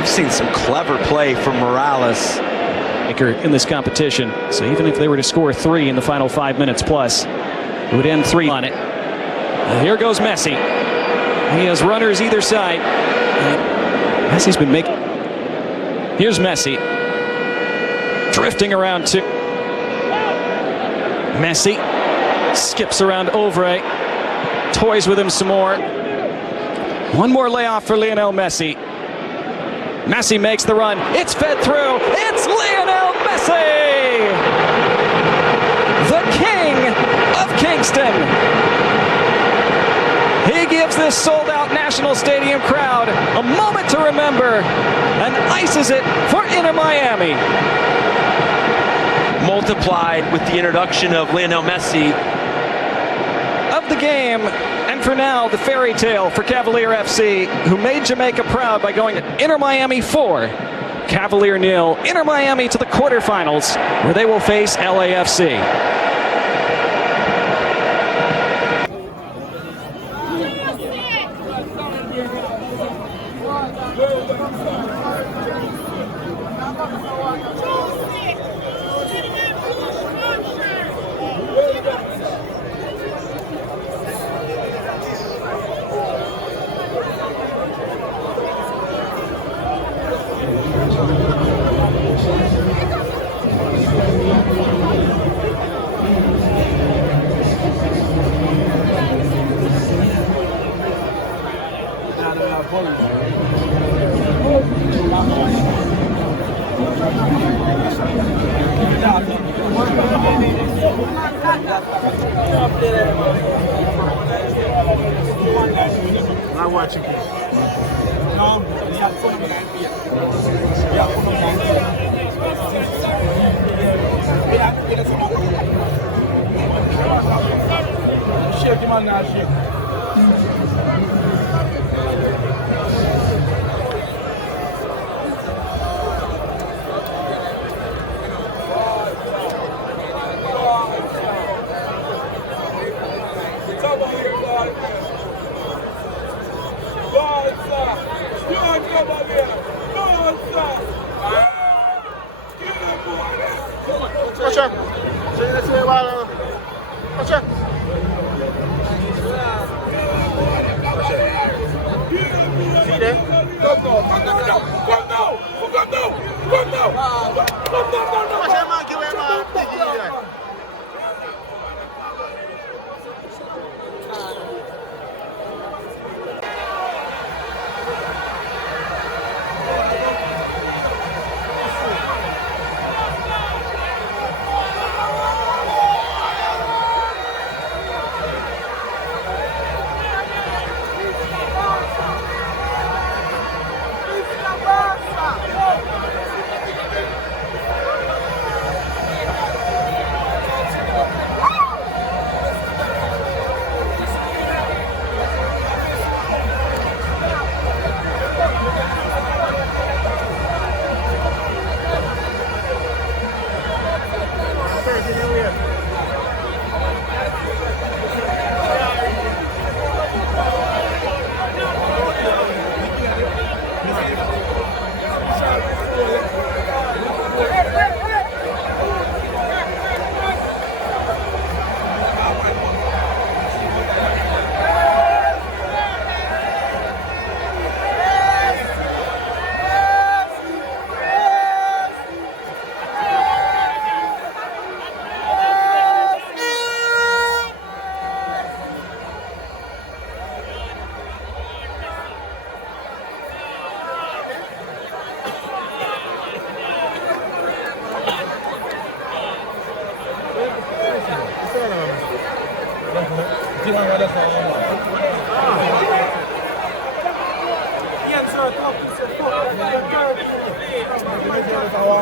We've seen some clever play from Morales in this competition. So even if they were to score 3 in the final 5 minutes plus, it would end 3 on it. Here goes Messi. He has runners either side. Messi's been making... Here's Messi. Drifting around to... Messi skips around Ovre. Toys with him some more. One more layoff for Lionel Messi. Messi makes the run. It's fed through. It's Lionel Messi! The king of Kingston. He gives this sold-out National Stadium crowd a moment to remember and ices it for Inter Miami. Multiplied with the introduction of Lionel Messi. Of the game, and for now, the fairy tale for Cavalier FC, who made Jamaica proud by going to Inter Miami 4, Cavalier 0, Inter Miami to the quarterfinals, where they will face LAFC.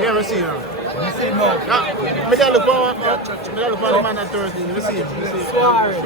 Yeah, we see him. We see him now. Me can look for the man at Thursday. We see him. Suarez.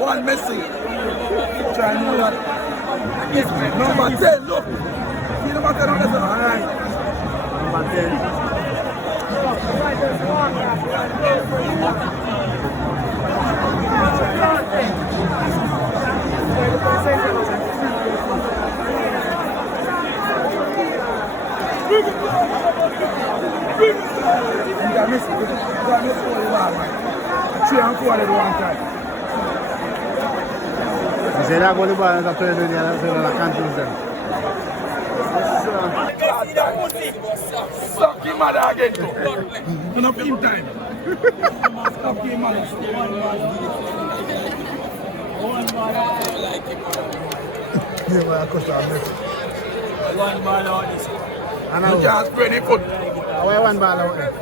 One missing. Try and know that. Number 10, look. See number 10 on the side. Alright. Number 10. You got missing. You got missing for the ball, man. 3 and 4 at one time. Se era gol igual a la cancha. Suck him mother again too. Enough him time. Suck him mother. Yeah, but I cost one ball out this. And I just spread the foot. Why one ball out there?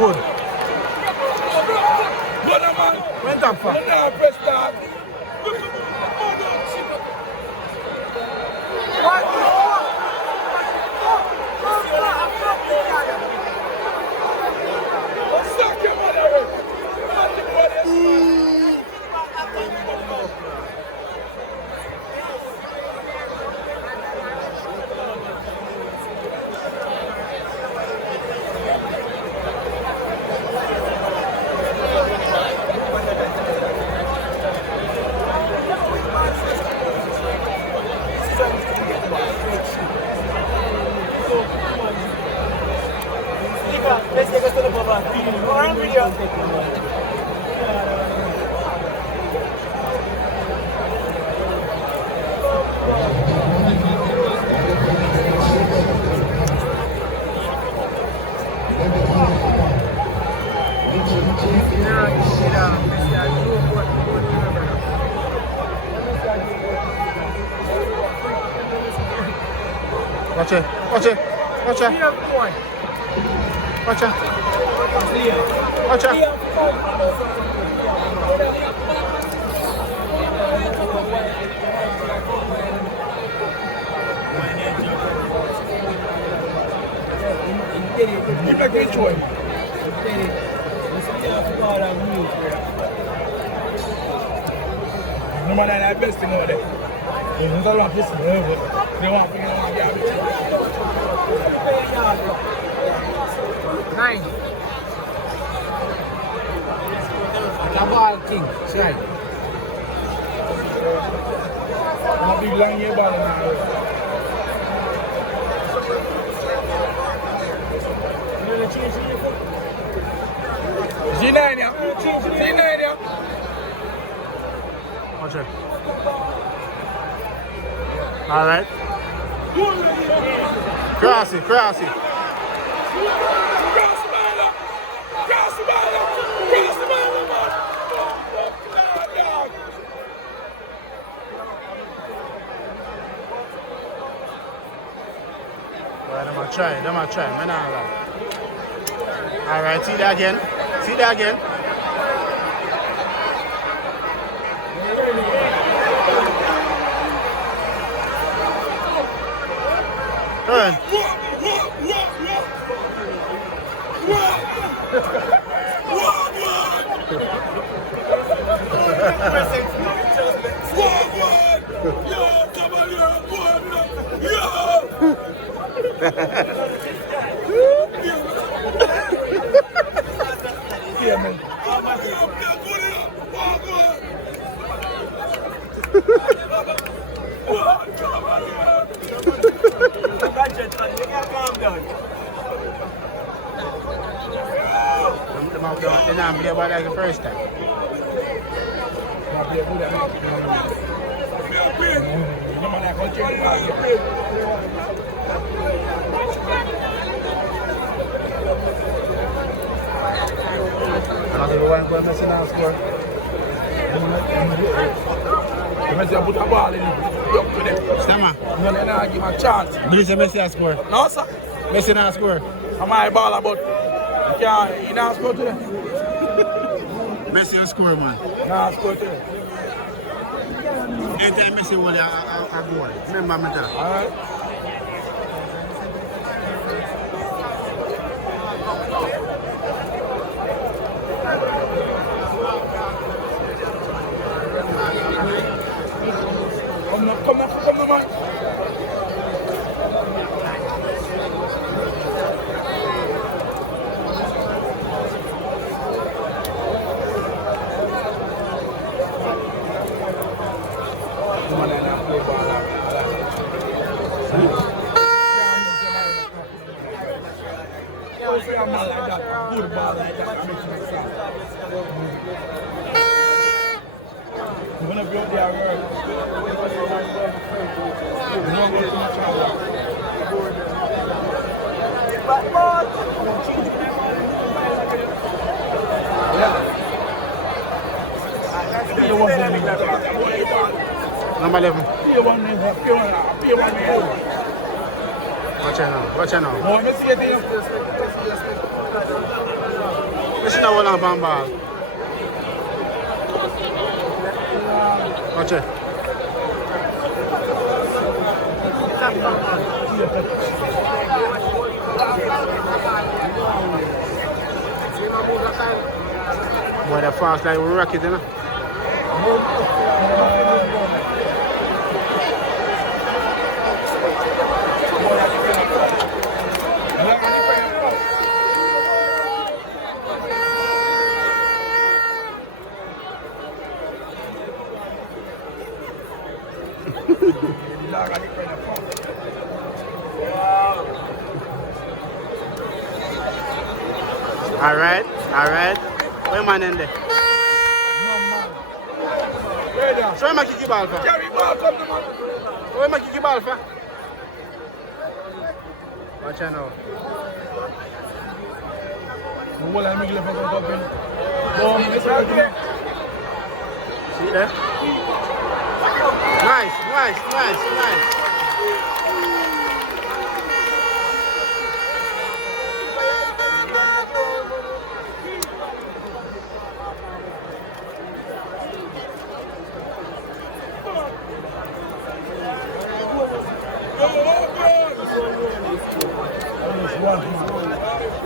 Good. Went up far. Watch it, watch it, watch it. Watch it. Watch it. You make a choice. Number 9, I best thing over there. They don't want this. They want to get it. 9. The ball king, side. I'll be lying here ball now. G9 yeah. G9 yeah. Watch it. All right. Cross it, cross it. Well, them a try, man, all right. All right, see that again, see that again. Turn. Yeah, man. They not play about like the first time. Everyone going to now score. Messi put a ball in up to them. Stammer. No, they not give a chance. Messi score. No, sir. Messi not score. I'm my ball about. You can't. You not score to them. Messi score, man. Not score to them. Anytime Messi will a goal. Remember me that. All right. Come on, man. Good ball like that. You're going to be out there work. You don't go too much out. Number 11. Watch out now. Watch out now. No, Messi get in. Messi now hold on ball. Watch it. Boy, they're fast like we're rocket, you know? All right, all right. Where man in there? So where am I kicking ball for? Where am I kicking ball for? Watch out now. See there? Nice, nice, nice, nice.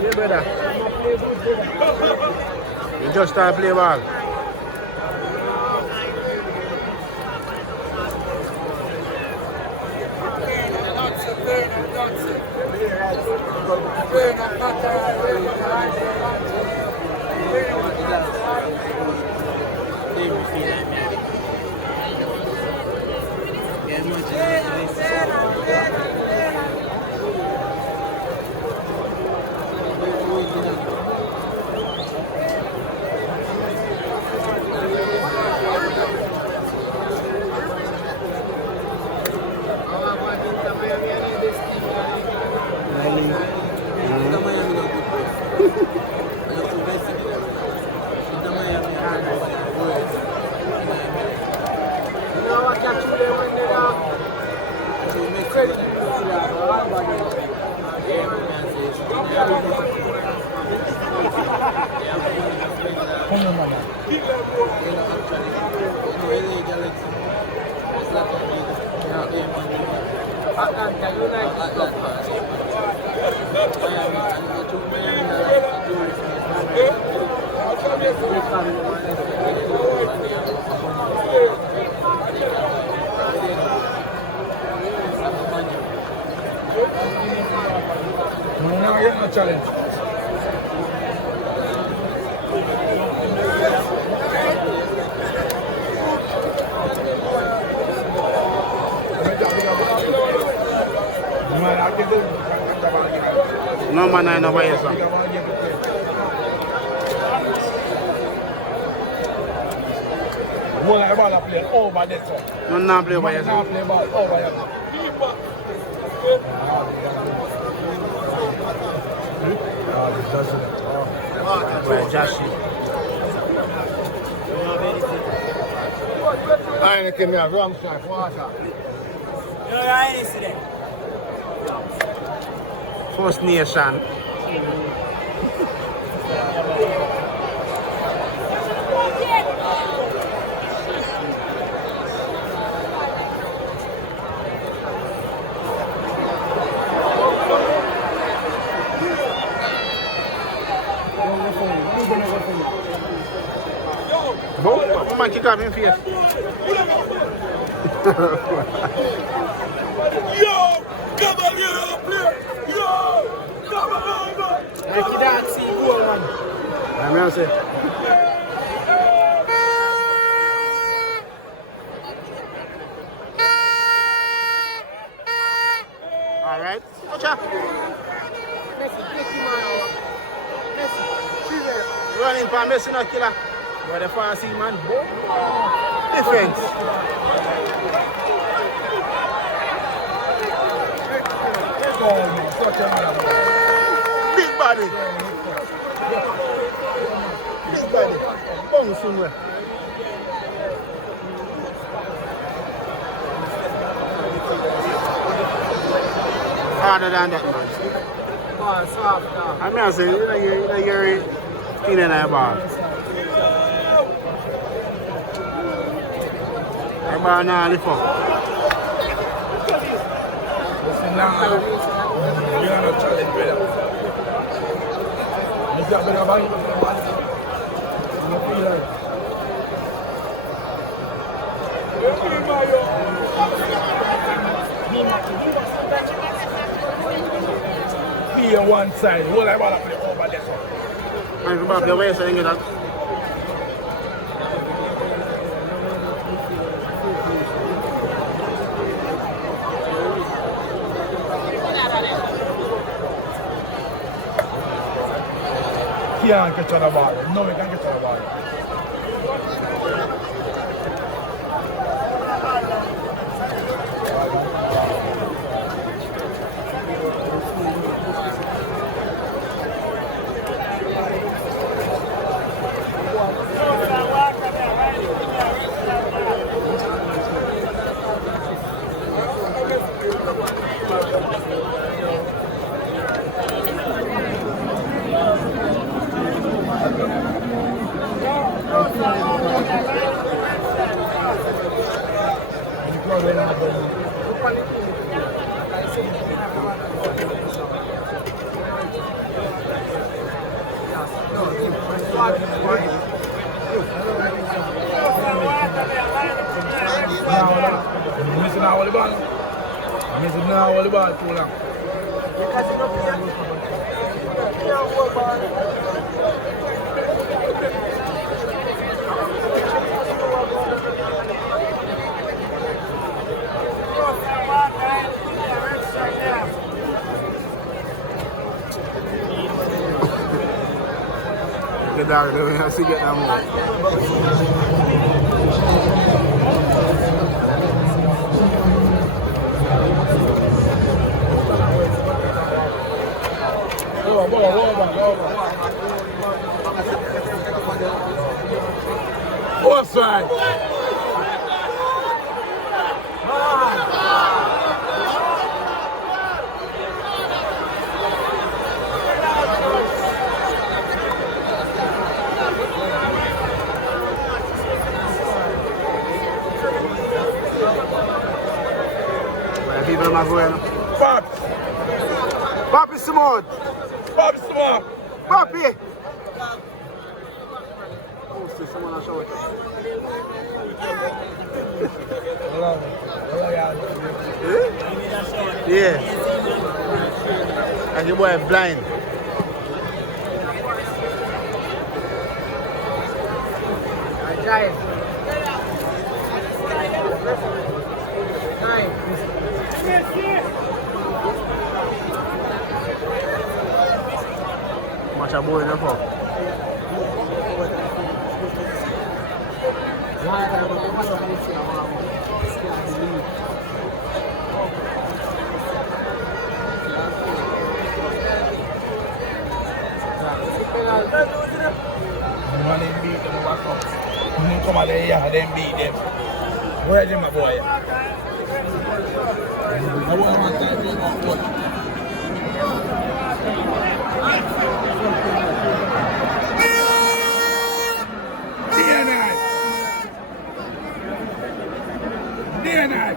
Yeah, brother. You just start play ball. Challenge. No man, I know why you're saying. One I ball play over there, sir. No, not play by One yourself. play ball over there. Well, Josh. I ain't came here, wrong side, water. First Nation. Come on, kick off in face. Yo! Cavelier play! Yo! Cavelier! Like you don't see goal, man. I'm going to say. All right. Watch out. Running for Messi, not killer. But the far see man, defense. Big body. Big body. Bounce somewhere. Harder than that, man. I'm not saying you're in that ball. I ball now lift up. Now, we are not challenge better. Is that better ball? You feel like? Be on one side. What I want to play over there, sir. I'm going to play away so you get that. Can't catch on the ball. No, we can't catch on the ball. Missing now the ball. Missing now the ball too long. The dog doing how she get that more. Offside. People are going. Papi. Papi Simon. Papi Simon. Papi. Oh, see someone on show it. Yeah. And your boy blind. Much a boy in the pub. Man, they beat them over come. Come out there, yeah, they beat them. Where is my boy? My boy wants to be my boy. DNA.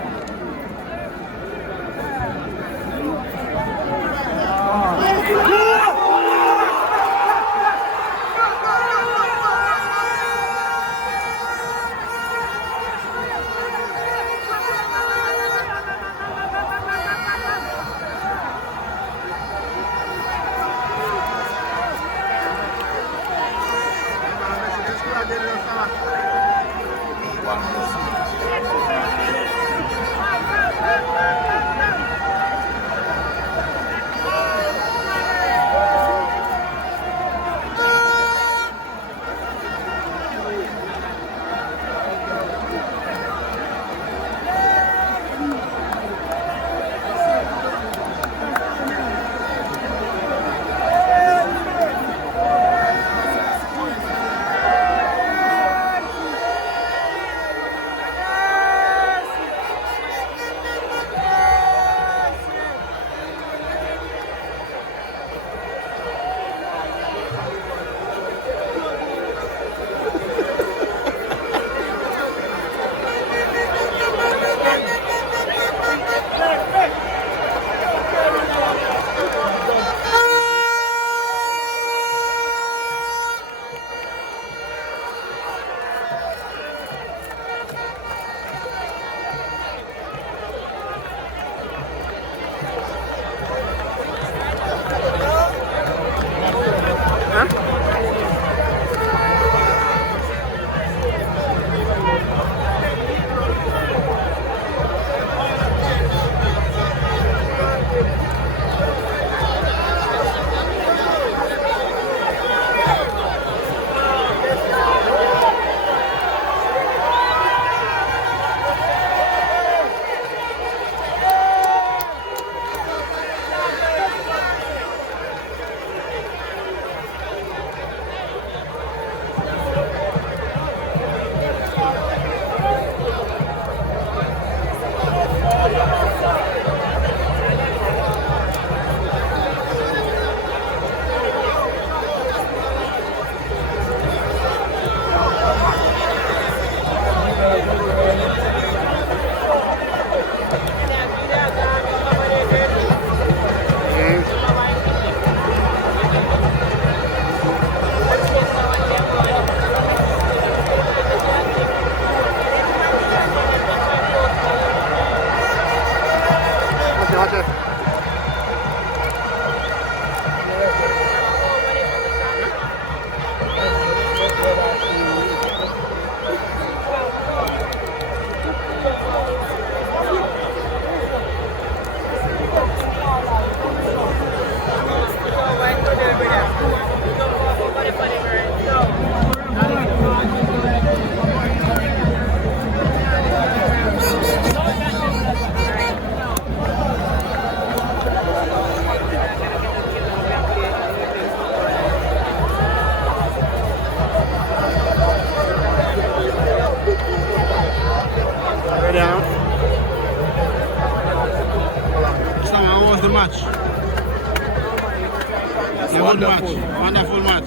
That's A good wonderful. match. Wonderful match.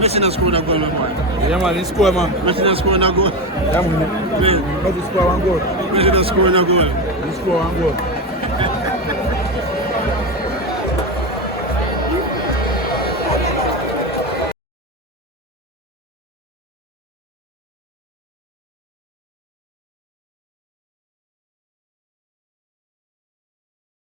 Messi not scored a goal, my boy. Yeah, man, he score, man. Messi not scored a goal. Yeah, man. Man, But he score one goal. Messi not scored a goal. He score one goal.